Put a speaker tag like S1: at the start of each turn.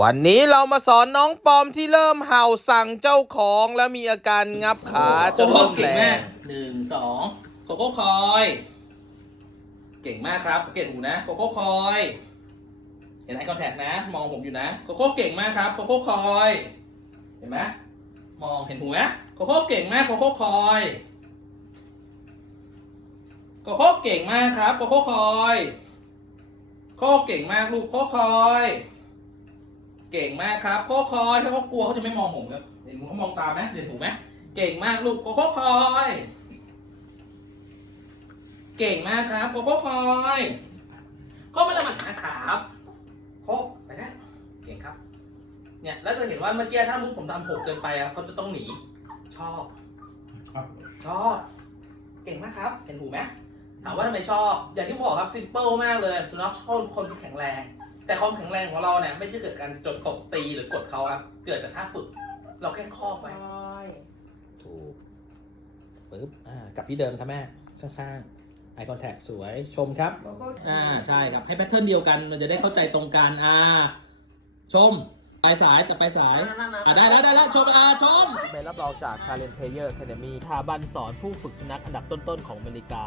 S1: วันนี้เรามาสอนน้องปอมที่เริ่มเห่าสั่งเจ้าของแล้วมีอาการงับขาจนเริ่มแรง
S2: หนึ่งสองโคโค่คอย เก่งมากครับสังเกตหูนะโคโค่คอย เห็นไอคอนแทคนะ มองผมอยู่นะโคโค่เก่งมากครับโคโค่คอย เห็นไหมมองเห็นหูไหมโคโค่เก่งมากโคโค่คอยโคโค่เก่งมากครับโคโค่คอย โคโค่เก่งมากลูกโคโค่คอย เก่งมากครับโคโค่คอยถ้าเขากลัวเขาจะไม่มองผมครับเห็นหูเขามองตามไหมเห็นหูไหมเก่งมากลูกโคโค่คอย เก่งมากครับโคโค่คอยโคไม่ละหมันนะครับโคไปแล้วเก่งครับ เนี่ยแล้วจะเห็นว่าเมื่อกี้ถ้าลูกผมทำหกเกินไปอะเขาจะต้องหนี ชอบ ชอบ เก่งมากครับ เห็นหูไหม ถามว่าทำไมชอบ อย่างที่บอกครับซิมเปิลมากเลยสุนัขชอบคนที่แข็งแรง แต่ความแข็งแรงของเราเนี่ยไม่ใช่เกิดการจดตบตีหรือกดเขาครับเกิดจากท่าฝึก เราแค่ครอบไว้ถูกปึ๊บอ่ากลับที่เดิมครับแม่ ข้างๆ eye contact สวยชมครับอ่าใช่ครับให้แพทเทิร์นเดียวกันมันจะได้เข้าใจตรงกันอ่าชมปลายสายจับปลายสายอ่าได้แล้วได้แล้วชมอ่าชม
S3: ใบรับรองจาก Talent Player Academy สถาบันสอนผู้ฝึกสุนัขอันดับต้นๆของอเมริกา